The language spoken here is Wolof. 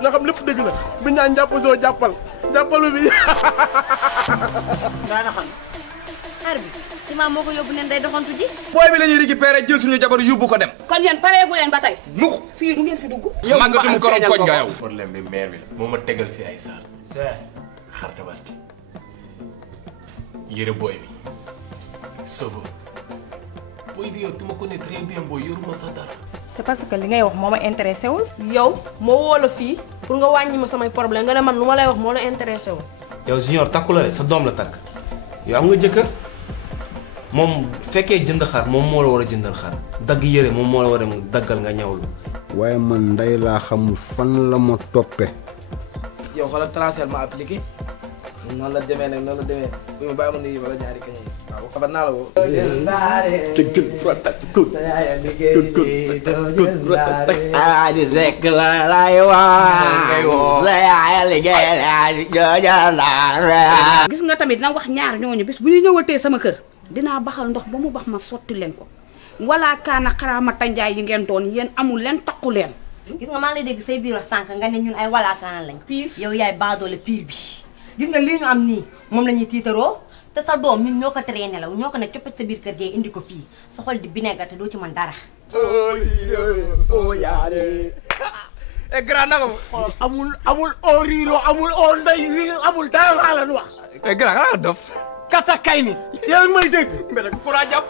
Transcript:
nga xam lépp dëgg la bi ñaan jàpp soo jàppalu bi. daa na xam xar bi ci maam moo ko yóbbu nen day doxantu ji. booy bi la ñuy récupérer jël suñu jabar yóbbu ko dem. kon yéen pareegu leen ba tey. mukk fii du ngeen fi dugg. yow màggatum korom koñ nga yow. problème bi maire bi la moo ma tegal fi ay saar. c'est xar tabaski yére booy bi sobo booy bi yow tu ma connais très bien booy yoruma sa dara. c'est parce que li ngay wax moo ma intéressé wul. yow moo woo la fii pour nga wàññi ma samay problème nga ne man lu ma lay wax moo la intéressé wul. yow junior takku la de sa doom la takk yow am nga jëkkër moom fekkee jënd xar moom moo la war a jëndal xar dagg yére moom moo la war a daggal nga ñawlu. waaye man ndey laa xamul fan la ma toppe. yow xoolal transfert ma appliqué noonu la demee nag noonu la demee bu ma bàyyi ma nuyu wala ñaari kañ yi waaw xabar naa la woo. gis nga tamit na wax ñaar ñooñu bis bu ñu ñëwatee sama kër dinaa baxal ndox ba mu bax ma sotti leen ko wala kaana xaraama tanjaay yi ngeen doon yéen amul leen takku leen. gis nga maa ngi lay dégg say biir wax sànq nga ne ñun ay walaakaana lañ. Pire yow yaay baadoole pire bi. gis nga lii ñu am nii moom la ñuy tiitaroo te sa doom ñun ñoo ko teree nelaw ñoo ko ne coppet sa biir kër gee indi ko fii sa xol di bineegar te doo ci mën dara. grand naka amul oo riiro amul oo ndey amul dara laa leen wax. grand nga dof kata kay ni. yaa ngi may dégg. mais nag courant jàpp.